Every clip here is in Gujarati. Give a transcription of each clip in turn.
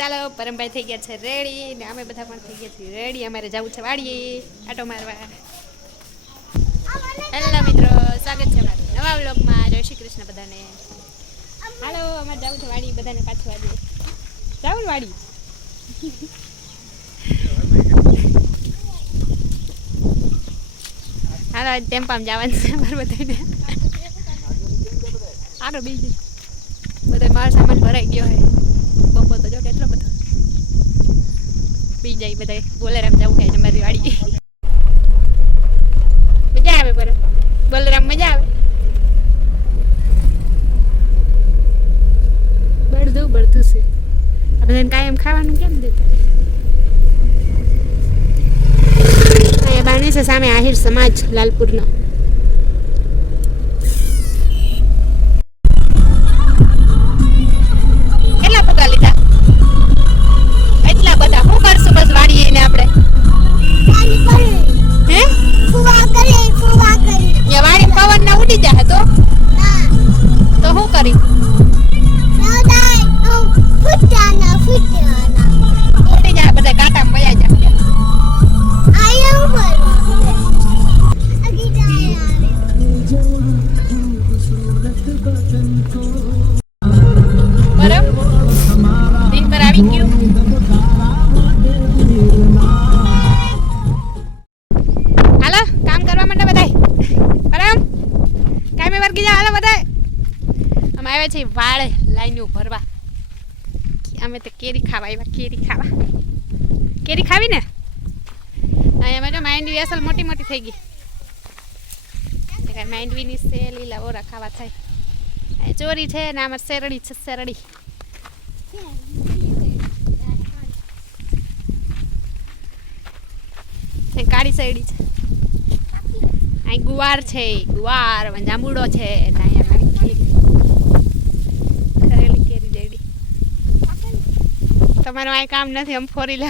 ચાલો પરમભાઈ થઈ ગયા છે રેડી ને અમે બધા પણ થઈ ગયા છીએ રેડી. અમારે જવું છે વાડીએ આટો મારવા. હેલો મિત્રો, સ્વાગત છે અમારા નવા વ્લોગમાં. જય શ્રી કૃષ્ણ બધાને. હાલો, અમારે જવું છે વાડી, બધાને પાછું વાડીએ જાવું વાડી. હાલો, આજ ટેમ્પામાં જવાનું છે અમારે બધાને. આગળ બીજું બધા માલ સામાન ભરાઈ ગયો હોય. બપોર તો જો કેટલો બધો પી જાય. બધા બોલેરામ જવું કે અમારી વાડી. મજા આવે પર બોલેરામ મજા આવે. બળધું છે આ બધાને કાયમ ખાવાનું કેમ દેતા. અહીંયા બાણી છે સામે આહિર સમાજ લાલપુરનો. વાળે લાઈનો ભરવા. અમે તો કેરી ખાવા આવ્યા. કેરી ખાવી ને. અહીંયા જો માંડવી અસલ મોટી મોટી થઈ ગઈ. માંડવીની છે લીલા ઓરા ખાવા થાય. ચોરી છે ને આમાં શેરડી છે. શેરડી કાળી શેરડી છે. અહીં ગુવાર છે. ગુવાર જાંબુડો છે. અહીંયા તમારું આ કામ નથી. આમ ફોરી લે.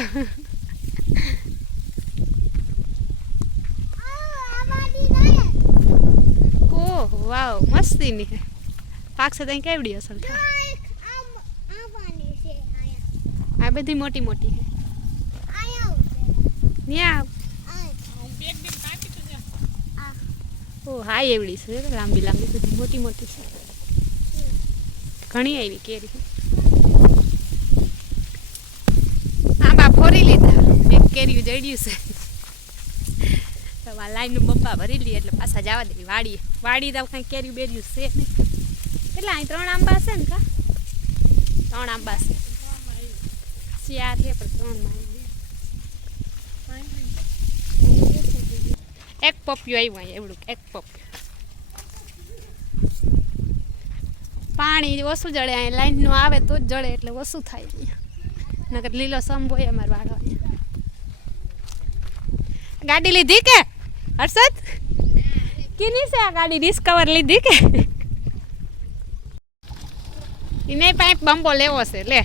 ઓહ વાવ, મસ્તી ની પાક છે. ત્યાં કેવડી અસલ થાય. આ બધી મોટી મોટી છે. ઓ હા, એવડી છે. લાંબી લાંબી બધી મોટી મોટી છે. ઘણી આવી કેરી. ફોરી લીધા. એક કેરીયું જડ્યું છે. લાઈનનું બપ્પા ભરી લઈએ એટલે પાછા જવા દે વાડી તો કાંઈ કેરીયું બેર્યું છે ને. કેટલા અહીં 3 આંબા છે ને. 3 આંબા છે. 4 છે પણ 3 એક પપ્યું આવ્યું અહીં એવડું. એક પપ્યું. પાણી ઓછું જડે અહીં. લાઈનનું આવે તો જ જડે એટલે ઓછું થાય. નકર લીલો સંભ હોય અમારે વાળો. ગાડી લીધી કે હર્ષદ? કીની છે આ ગાડી? ડિસ્કવર લીધી કે? એને પાઇપ બંબો લેવો છે. લે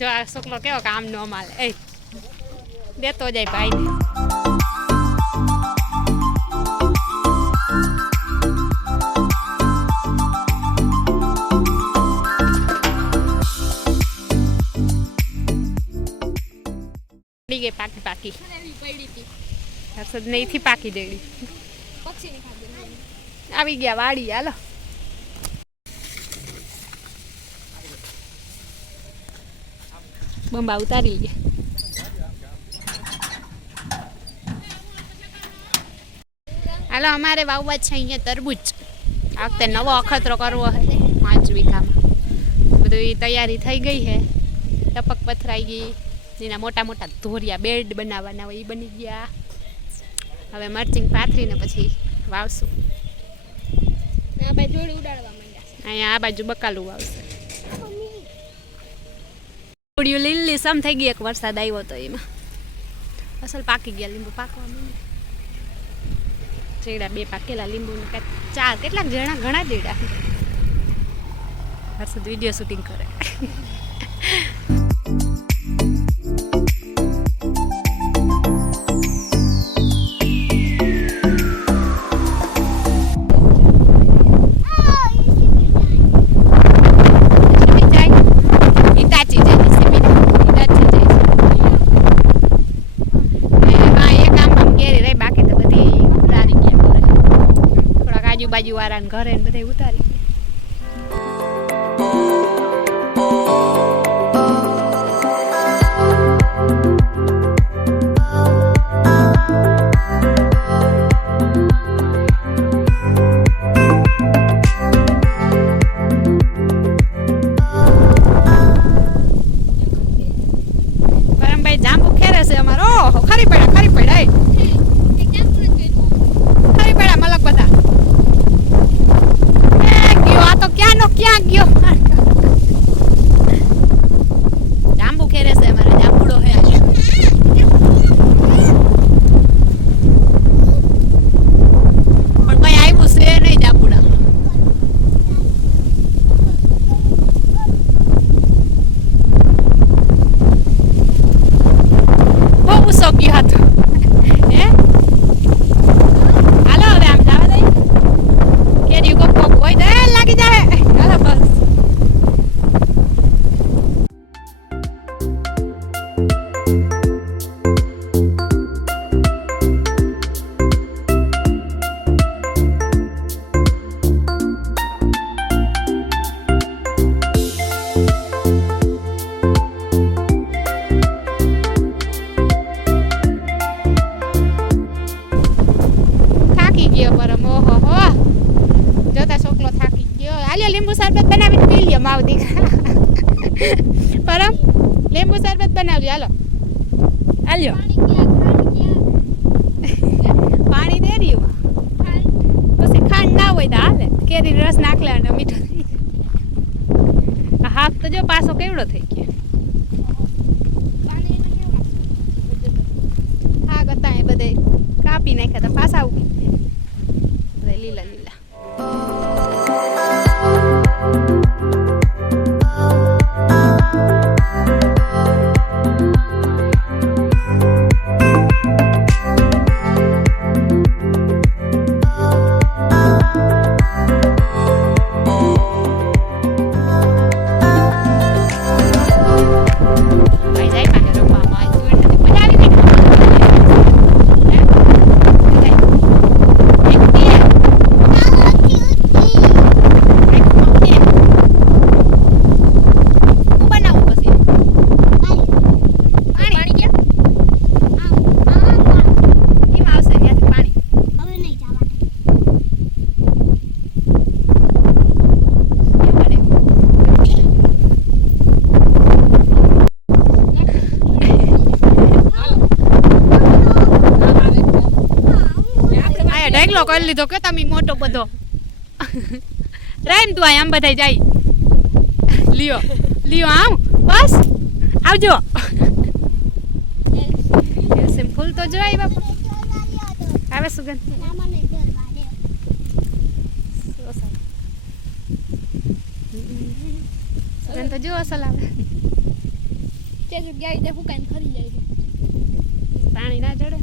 જો આ છોકરો કેવો કામ નો માલે. એ દેતો જાય ભાઈને. પડી ગઈ પાકી. હર્ષદ નહીંથી પાકી દેડી. આવી ગયા વાડી. હાલો બંબા ઉતારી ગયા. હાલો, અમારે વાવવા છે અહીંયા તરબૂચ. આ વખતે નવો અખતરો કરવો છે 5 વીઘામાં. બધું તૈયારી થઈ ગઈ છે. ટપક પથરાઈ ગઈ. એના મોટા મોટા ધોરિયા બેડ બનાવવાના હોય એ બની ગયા. હવે મરચીંગ પાથરીને પછી વાવશું. અહીંયા આ બાજુ બકાલું વાવશે. થોડી લીલી સમ થઈ ગઈ. એક વરસાદ આવ્યો તો એમાં અસલ પાકી ગયા. લીંબુ પાકવા માંડ્યા. ચેડા 2 પાકેલા લીંબુ ને 4 કેટલાક જણા ઘણા દેડા. હર્ષદ વિડીયો શૂટિંગ કરે. છોકરાને ઘરે ને બધે ઉતારી ગયા. પરમભાઈ જાંબુ ખેરે છે અમારો. ઓહો ખરી પડ્યા ખરી પડ્યા મલક બધા. ગયો આ તો ક્યાં નો ક્યાં ગયો. જાંબુ ખેરે છે અમારે. જાંબુડો હે આજે. પણ કઈ આવ્યું છે નહીં જાંબુડા. બહુ ઉસો ગયો હતો. હે હાલો હવે આમ જવા દઈ. કેરી કોક કોક હોય તો લાગી જાય. હાલો બસ. થાકી ગયો પરમ. ઓહો હો જોતા છોકરો થાકી ગયો. હાલ્યો લીંબુ શરબત બનાવીને પી લ્યો માવ દીકરા. પરમ લીંબુ શરબત બનાવજો. હાલો હાલ્યો. પાણી દે રહ્યું. પછી ખાંડ ના હોય તો હાલે. કેરી રસ નાખ લેવાનો મીઠો થઈ જાય. આ હાથ તો જો પાછો કેવડો થઈ ગયો. હા ગતા એ બધે કાપી નાખ્યા તો પાછા ઉગી બધા લીલા લીલા. ભાઈ જાય પાસે રમવામાં આવી મજા આવી ગઈ. ઢેકલો કરી લીધો કે તમે મોટો બધો. રામ તું આમ બધા જાય. લ્યો લ્યો આવ બસ આવજો. ફૂલ તો જોઈ બાપુ આવે સુગંધ. સુગંધ તો જો અસલ આવે. પાણી ના ચડે.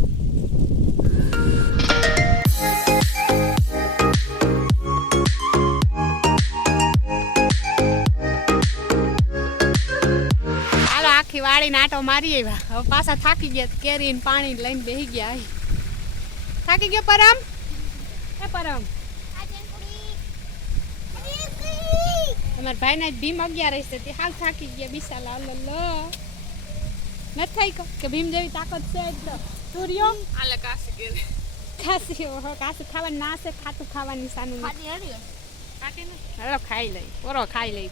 આખી વાળીને આટો મારી આવ્યા. હવે પાછા થાકી ગયા. કેરી પાણી લઈને બેસી ગયા. થાકી ગયો પરમ. એ પરમ તમારા ભાઈને ભીમ 11 છે તે હાલ થાકી ગયા. બિસાલ નથી થઈ કે ભીમ જેવી તાકાત છે એકદમ. સૂર્યો આલે કાસી ગેલે કાસી. ઓહો કાસી ખાવાની ના છે. ખાતું ખાવાની સાનું ખાતી હરી. ખાતી ને. હવે ખાઈ લઈ. ઓરો ખાઈ લઈ.